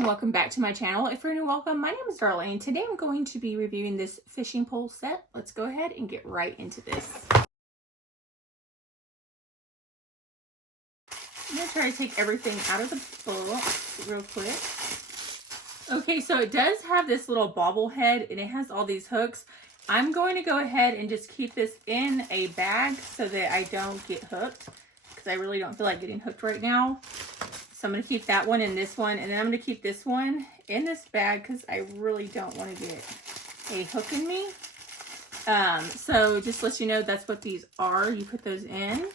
and welcome back to my channel. If you're new, welcome. My name is Darlene. Today I'm going to be reviewing this fishing pole set. Let's go ahead and get right into this. I'm going to try to take everything out of the box real quick. Okay, so it does have this little bobble head and it has all these hooks. I'm going to go ahead and just keep this in a bag so that I don't get hooked, because I really don't feel like getting hooked right now. So I'm going to keep that one and this one, and then I'm going to keep this one in this bag because I really don't want to get a hook in me. So just to let you know, that's what these are. You put those in.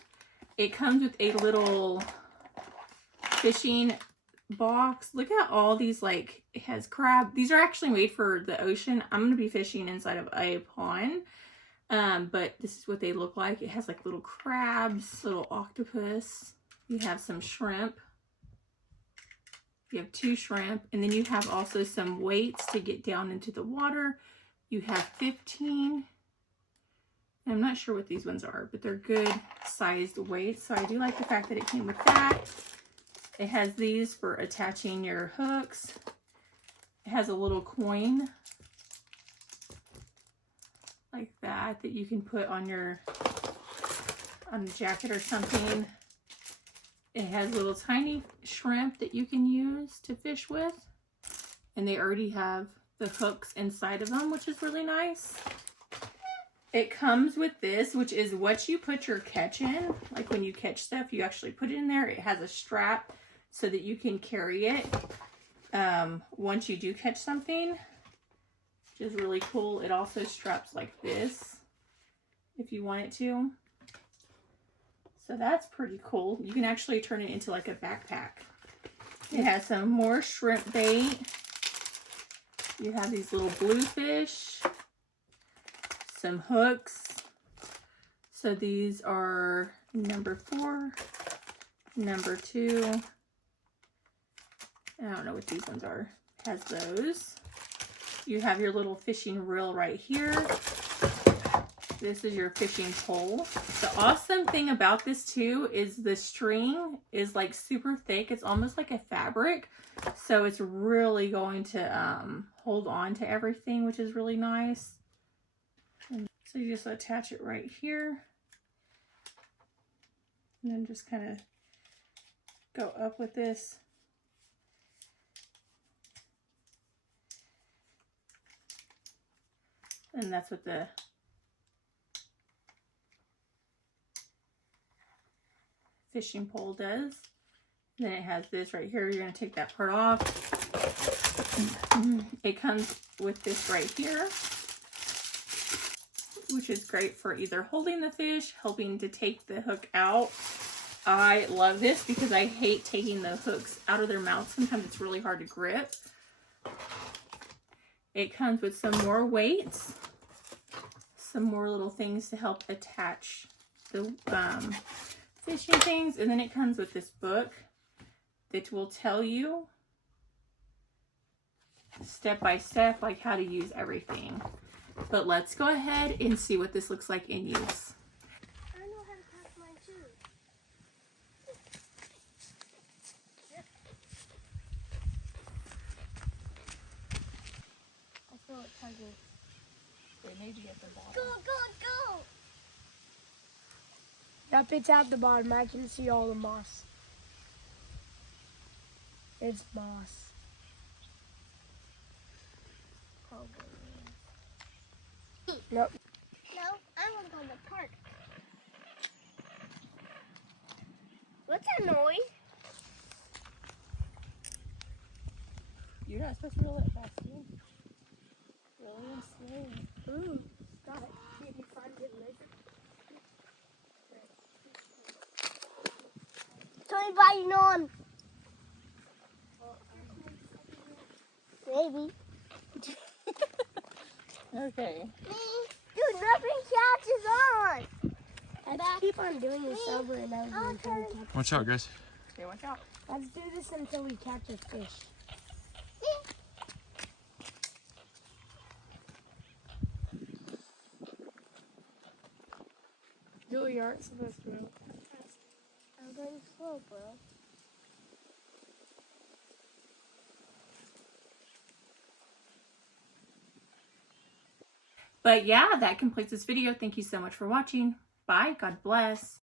It comes with a little fishing box. Look at all these, like, it has crab. These are actually made for the ocean. I'm going to be fishing inside of a pond. But this is what they look like. It has like little crabs, little octopus. You have some shrimp. You have 2 shrimp, and then you have also some weights to get down into the water. You have 15. I'm not sure what these ones are, but they're good sized weights. So I do like the fact that it came with that. It has these for attaching your hooks. It has a little coin like that you can put on your jacket or something. It has little tiny shrimp that you can use to fish with. And they already have the hooks inside of them, which is really nice. It comes with this, which is what you put your catch in. Like when you catch stuff, you actually put it in there. It has a strap so that you can carry it once you do catch something, which is really cool. It also straps like this if you want it to. So that's pretty cool. You can actually turn it into like a backpack. It has some more shrimp bait. You have these little bluefish, some hooks. So these are number 4, number 2. I don't know what these ones are. It has those. You have your little fishing reel right here. This is your fishing pole. The awesome thing about this too is the string is like super thick. It's almost like a fabric. So it's really going to hold on to everything, which is really nice. And so you just attach it right here. And then just kind of go up with this. And that's what the fishing pole does. Then it has this right here. You're going to take that part off. It comes with this right here, which is great for either holding the fish, helping to take the hook out. I love this because I hate taking the hooks out of their mouth. Sometimes it's really hard to grip. It comes with some more weights, some more little things to help attach the fishing things, and then it comes with this book that will tell you step by step like how to use everything. But let's go ahead and see what this looks like in use. I know how to catch mine too. I feel it tugging. It may be at the bottom. Go, go, go! Yep, it's at the bottom. I can see all the moss. It's moss. Probably. Nope. No, I want to go to the park. What's that noise? You're not supposed to roll that fast, dude. Really slow. Ooh, got it. Did you find it later? Tell me about you on. Maybe. Okay. Dude, nothing catches on. Let's keep on doing this over and over until we catch. Watch out, guys. Okay, watch out. Let's do this until we catch a fish. Julie, you aren't supposed to move. I'm going slow, bro. But yeah, that completes this video. Thank you so much for watching. Bye. God bless.